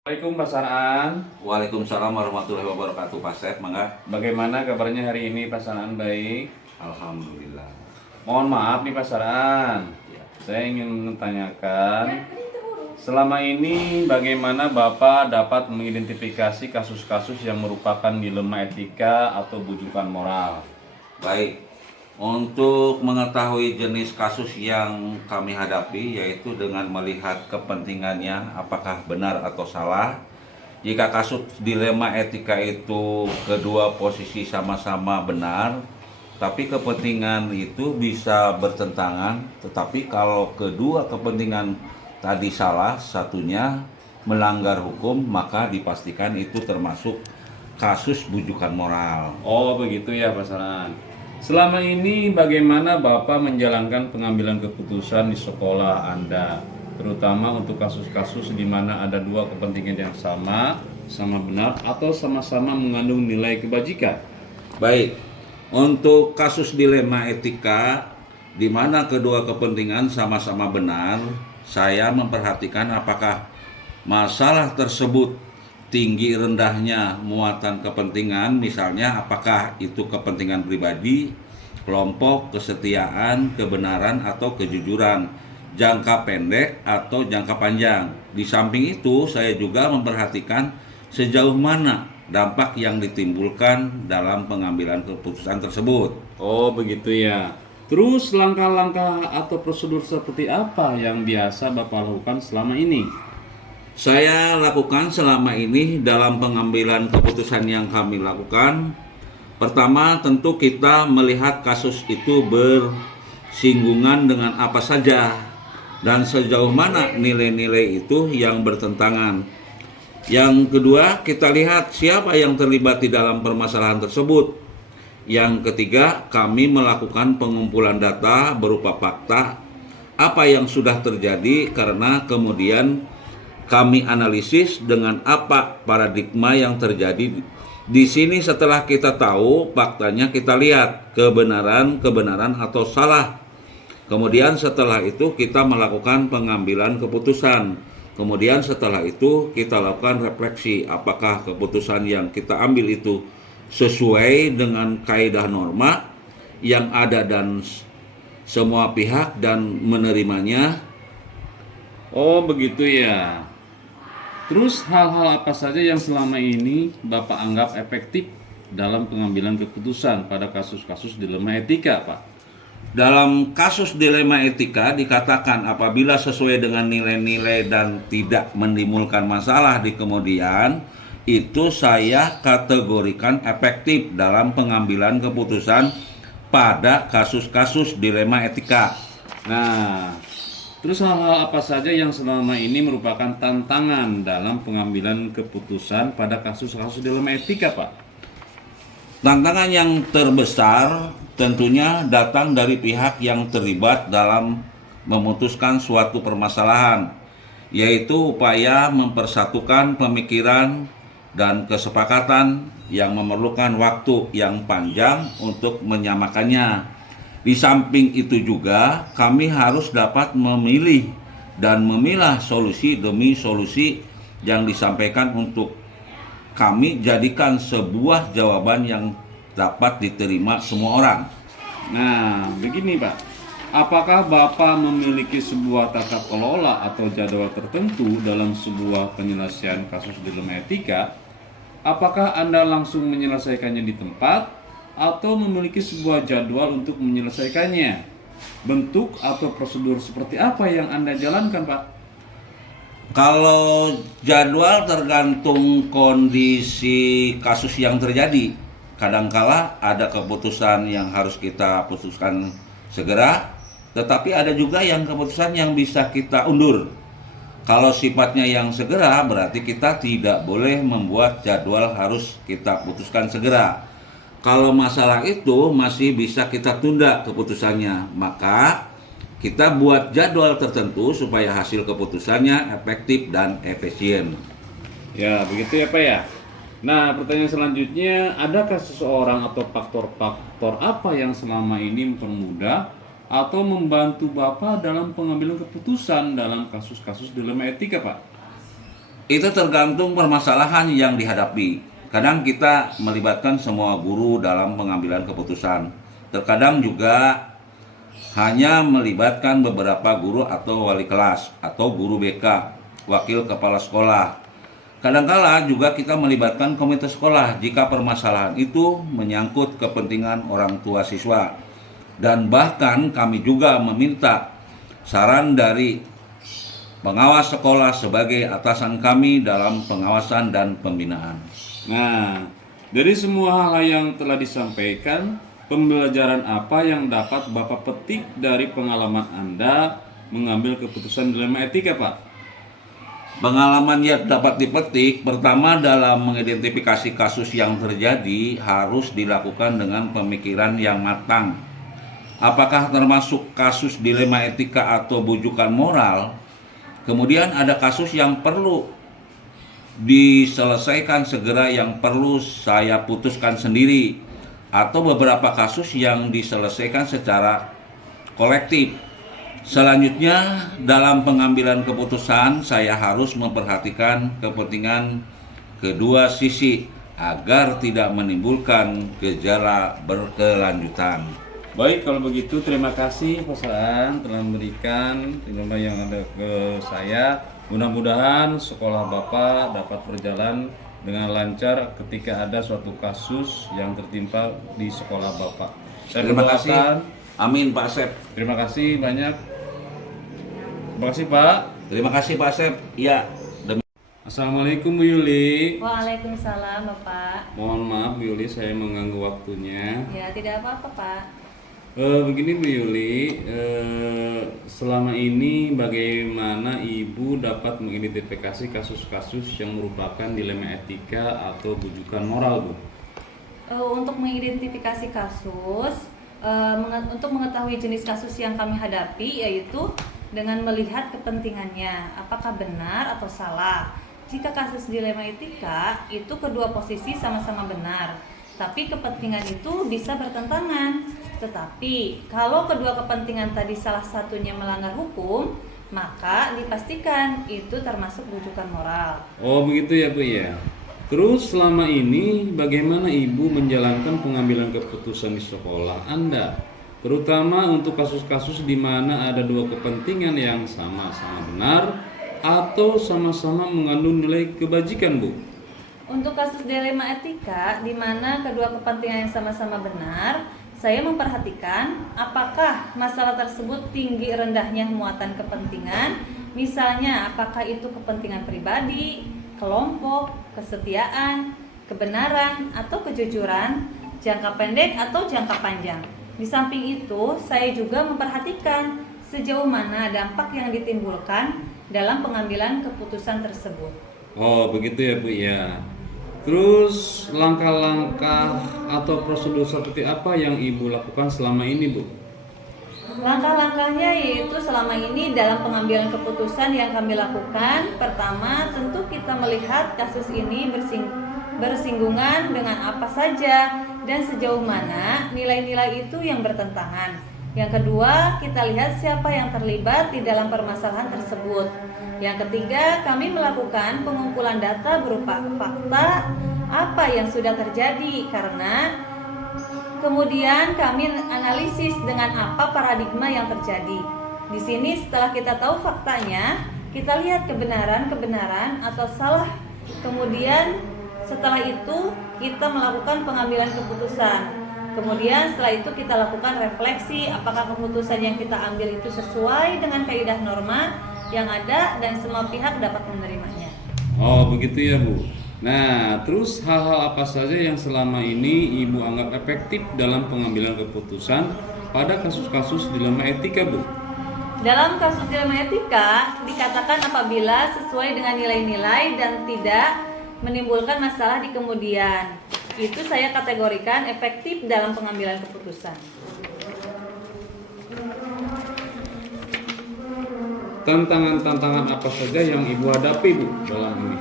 Assalamualaikum Pak Saraan. Waalaikumsalam warahmatullahi wabarakatuh, Pak Sep, mangga. Bagaimana kabarnya hari ini Pak Saraan? Baik. Alhamdulillah. Mohon maaf nih Pak Saraan. Ya. Saya ingin menanyakan, selama ini bagaimana Bapak dapat mengidentifikasi kasus-kasus yang merupakan dilema etika atau bujukan moral? Baik. Untuk mengetahui jenis kasus yang kami hadapi, yaitu dengan melihat kepentingannya apakah benar atau salah. Jika kasus dilema etika itu kedua posisi sama-sama benar, tapi kepentingan itu bisa bertentangan. Tetapi kalau kedua kepentingan tadi salah satunya melanggar hukum, maka dipastikan itu termasuk kasus bujukan moral. Oh begitu ya Pak Saraan. Selama ini bagaimana Bapak menjalankan pengambilan keputusan di sekolah Anda, terutama untuk kasus-kasus di mana ada dua kepentingan yang sama benar atau sama-sama mengandung nilai kebajikan? Baik, untuk kasus dilema etika di mana kedua kepentingan sama-sama benar, saya memperhatikan apakah masalah tersebut tinggi rendahnya muatan kepentingan, misalnya apakah itu kepentingan pribadi, kelompok, kesetiaan, kebenaran atau kejujuran, jangka pendek atau jangka panjang. Di samping itu, saya juga memperhatikan sejauh mana dampak yang ditimbulkan dalam pengambilan keputusan tersebut. Oh begitu ya. Terus langkah-langkah atau prosedur seperti apa yang biasa Bapak lakukan selama ini? Saya lakukan selama ini dalam pengambilan keputusan yang kami lakukan. Pertama, tentu kita melihat kasus itu bersinggungan dengan apa saja dan sejauh mana nilai-nilai itu yang bertentangan. Yang kedua, kita lihat siapa yang terlibat di dalam permasalahan tersebut. Yang ketiga, kami melakukan pengumpulan data berupa fakta apa yang sudah terjadi, karena kemudian kami analisis dengan apa paradigma yang terjadi. Di sini setelah kita tahu faktanya, kita lihat kebenaran atau salah. Kemudian setelah itu kita melakukan pengambilan keputusan. Kemudian setelah itu kita lakukan refleksi apakah keputusan yang kita ambil itu sesuai dengan kaidah norma yang ada dan semua pihak dan menerimanya. Oh begitu ya. Terus hal-hal apa saja yang selama ini Bapak anggap efektif dalam pengambilan keputusan pada kasus-kasus dilema etika, Pak? Dalam kasus dilema etika dikatakan apabila sesuai dengan nilai-nilai dan tidak menimbulkan masalah di kemudian, itu saya kategorikan efektif dalam pengambilan keputusan pada kasus-kasus dilema etika. Nah, terus hal-hal apa saja yang selama ini merupakan tantangan dalam pengambilan keputusan pada kasus-kasus dilema etika, Pak? Tantangan yang terbesar tentunya datang dari pihak yang terlibat dalam memutuskan suatu permasalahan, yaitu upaya mempersatukan pemikiran dan kesepakatan yang memerlukan waktu yang panjang untuk menyamakannya. Di samping itu juga kami harus dapat memilih dan memilah solusi demi solusi yang disampaikan untuk kami jadikan sebuah jawaban yang dapat diterima semua orang. Nah, begini Pak, apakah Bapak memiliki sebuah tata kelola atau jadwal tertentu dalam sebuah penyelesaian kasus dilema etika? Apakah Anda langsung menyelesaikannya di tempat atau memiliki sebuah jadwal untuk menyelesaikannya? Bentuk atau prosedur seperti apa yang Anda jalankan, Pak? Kalau jadwal tergantung kondisi kasus yang terjadi. Kadangkala ada keputusan yang harus kita putuskan segera, tetapi ada juga yang keputusan yang bisa kita undur. Kalau sifatnya yang segera, berarti kita tidak boleh membuat jadwal harus kita putuskan segera. Kalau masalah itu masih bisa kita tunda keputusannya, maka kita buat jadwal tertentu supaya hasil keputusannya efektif dan efisien. Ya, begitu ya, Pak ya. Nah, pertanyaan selanjutnya, adakah seseorang atau faktor-faktor apa yang selama ini mempermudah atau membantu Bapak dalam pengambilan keputusan dalam kasus-kasus dilema etika, Pak? Itu tergantung permasalahan yang dihadapi. Kadang kita melibatkan semua guru dalam pengambilan keputusan. Terkadang juga hanya melibatkan beberapa guru atau wali kelas atau guru BK, wakil kepala sekolah. Kadangkala juga kita melibatkan komite sekolah jika permasalahan itu menyangkut kepentingan orang tua siswa. Dan bahkan kami juga meminta saran dari pengawas sekolah sebagai atasan kami dalam pengawasan dan pembinaan. Nah, dari semua hal yang telah disampaikan, pembelajaran apa yang dapat Bapak petik dari pengalaman Anda mengambil keputusan dilema etika, Pak? Pengalaman yang dapat dipetik, pertama dalam mengidentifikasi kasus yang terjadi harus dilakukan dengan pemikiran yang matang. Apakah termasuk kasus dilema etika atau bujukan moral? Kemudian ada kasus yang perlu diselesaikan segera yang perlu saya putuskan sendiri, atau beberapa kasus yang diselesaikan secara kolektif. Selanjutnya, dalam pengambilan keputusan saya harus memperhatikan kepentingan kedua sisi agar tidak menimbulkan gejala berkelanjutan. Baik, kalau begitu terima kasih Pak Saan telah memberikan informasi yang ada ke saya. Mudah-mudahan sekolah Bapak dapat berjalan dengan lancar ketika ada suatu kasus yang tertimpa di sekolah Bapak. Saya Terima kasih. doakan. Amin Pak Asep. Terima kasih banyak. Terima kasih Pak. Terima kasih Pak Asep. Ya. Assalamualaikum Bu Yuli. Waalaikumsalam Bapak. Mohon maaf Bu Yuli, saya mengganggu waktunya. Ya tidak apa-apa Pak. Begini Bu Yuli, selama ini bagaimana Ibu dapat mengidentifikasi kasus-kasus yang merupakan dilema etika atau bujukan moral, Bu? Untuk mengidentifikasi kasus, untuk mengetahui jenis kasus yang kami hadapi, yaitu dengan melihat kepentingannya, apakah benar atau salah. Jika kasus dilema etika, itu kedua posisi sama-sama benar, tapi kepentingan itu bisa bertentangan. Tetapi kalau kedua kepentingan tadi salah satunya melanggar hukum, maka dipastikan itu termasuk bujukan moral. Oh begitu ya Bu ya. Terus selama ini bagaimana Ibu menjalankan pengambilan keputusan di sekolah Anda? Terutama untuk kasus-kasus di mana ada dua kepentingan yang sama-sama benar atau sama-sama mengandung nilai kebajikan, Bu? Untuk kasus dilema etika di mana kedua kepentingan yang sama-sama benar, saya memperhatikan apakah masalah tersebut tinggi rendahnya muatan kepentingan, misalnya apakah itu kepentingan pribadi, kelompok, kesetiaan, kebenaran, atau kejujuran, jangka pendek atau jangka panjang. Di samping itu, saya juga memperhatikan sejauh mana dampak yang ditimbulkan dalam pengambilan keputusan tersebut. Oh begitu ya Bu ya. Terus langkah-langkah atau prosedur seperti apa yang Ibu lakukan selama ini, Bu? Langkah-langkahnya yaitu selama ini dalam pengambilan keputusan yang kami lakukan, pertama tentu kita melihat kasus ini bersinggungan dengan apa saja dan sejauh mana nilai-nilai itu yang bertentangan. Yang kedua, kita lihat siapa yang terlibat di dalam permasalahan tersebut. Yang ketiga, kami melakukan pengumpulan data berupa fakta apa yang sudah terjadi, karena kemudian kami analisis dengan apa paradigma yang terjadi. Di sini setelah kita tahu faktanya, kita lihat kebenaran atau salah. Kemudian setelah itu kita melakukan pengambilan keputusan. Kemudian setelah itu kita lakukan refleksi apakah keputusan yang kita ambil itu sesuai dengan kaidah norma yang ada dan semua pihak dapat menerimanya. Oh begitu ya Bu. Nah terus hal-hal apa saja yang selama ini Ibu anggap efektif dalam pengambilan keputusan pada kasus-kasus dilema etika, Bu? Dalam kasus dilema etika dikatakan apabila sesuai dengan nilai-nilai dan tidak menimbulkan masalah di kemudian, itu saya kategorikan efektif dalam pengambilan keputusan. Tantangan-tantangan apa saja yang Ibu hadapi, Bu, dalam ini?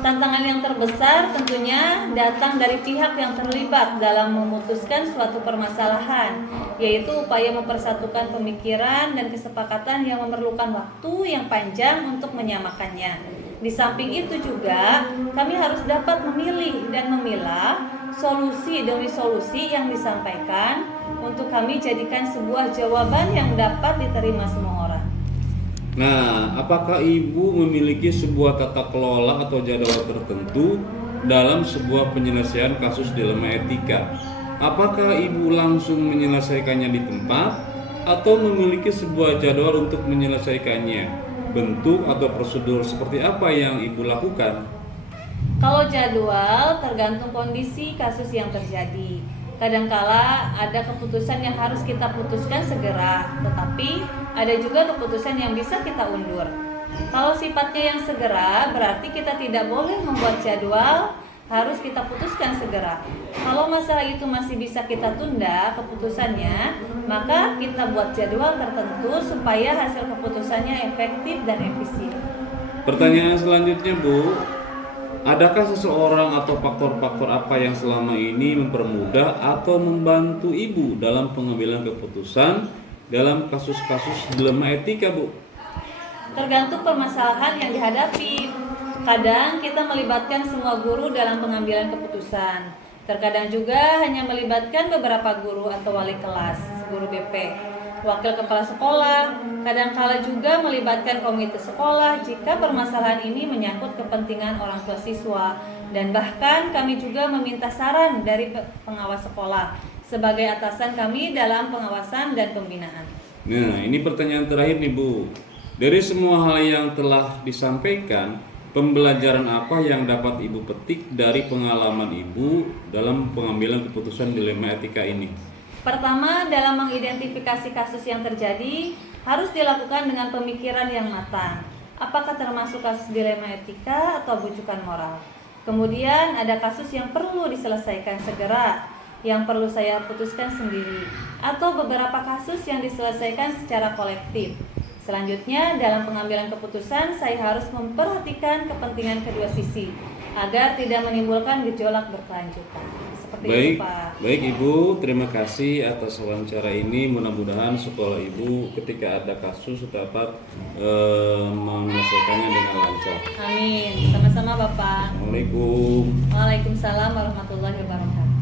Tantangan yang terbesar tentunya datang dari pihak yang terlibat dalam memutuskan suatu permasalahan, yaitu upaya mempersatukan pemikiran dan kesepakatan yang memerlukan waktu yang panjang untuk menyamakannya. Di samping itu juga kami harus dapat memilih dan memilah solusi demi solusi yang disampaikan untuk kami jadikan sebuah jawaban yang dapat diterima semua orang. Nah, apakah ibu memiliki sebuah tata kelola atau jadwal tertentu dalam sebuah penyelesaian kasus dilema etika? Apakah ibu langsung menyelesaikannya di tempat atau memiliki sebuah jadwal untuk menyelesaikannya? Bentuk atau prosedur seperti apa yang ibu lakukan? Kalau jadwal tergantung kondisi kasus yang terjadi. Kadangkala ada keputusan yang harus kita putuskan segera, tetapi ada juga keputusan yang bisa kita undur. Kalau sifatnya yang segera, berarti kita tidak boleh membuat jadwal, harus kita putuskan segera. Kalau masalah itu masih bisa kita tunda keputusannya, maka kita buat jadwal tertentu supaya hasil keputusannya efektif dan efisien. Pertanyaan selanjutnya, Bu. Adakah seseorang atau faktor-faktor apa yang selama ini mempermudah atau membantu ibu dalam pengambilan keputusan dalam kasus-kasus dilema etika, Bu? Tergantung permasalahan yang dihadapi. Kadang kita melibatkan semua guru dalam pengambilan keputusan. Terkadang juga hanya melibatkan beberapa guru atau wali kelas, guru BP, wakil kepala sekolah. Kadangkala juga melibatkan komite sekolah jika permasalahan ini menyangkut kepentingan orang tua siswa. Dan bahkan kami juga meminta saran dari pengawas sekolah sebagai atasan kami dalam pengawasan dan pembinaan. Nah, ini pertanyaan terakhir nih, Bu. Dari semua hal yang telah disampaikan, pembelajaran apa yang dapat ibu petik dari pengalaman ibu dalam pengambilan keputusan dilema etika ini? Pertama, dalam mengidentifikasi kasus yang terjadi, harus dilakukan dengan pemikiran yang matang. Apakah termasuk kasus dilema etika atau bujukan moral? Kemudian ada kasus yang perlu diselesaikan segera, yang perlu saya putuskan sendiri, atau beberapa kasus yang diselesaikan secara kolektif. Selanjutnya, dalam pengambilan keputusan, saya harus memperhatikan kepentingan kedua sisi agar tidak menimbulkan gejolak berkelanjutan. Seperti itu, Pak. Baik Ibu, terima kasih atas wawancara ini. Mudah-mudahan sekolah Ibu ketika ada kasus dapat menyelesaikannya dengan lancar. Amin. Sama-sama, Bapak. Assalamualaikum. Waalaikumsalam warahmatullahi wabarakatuh.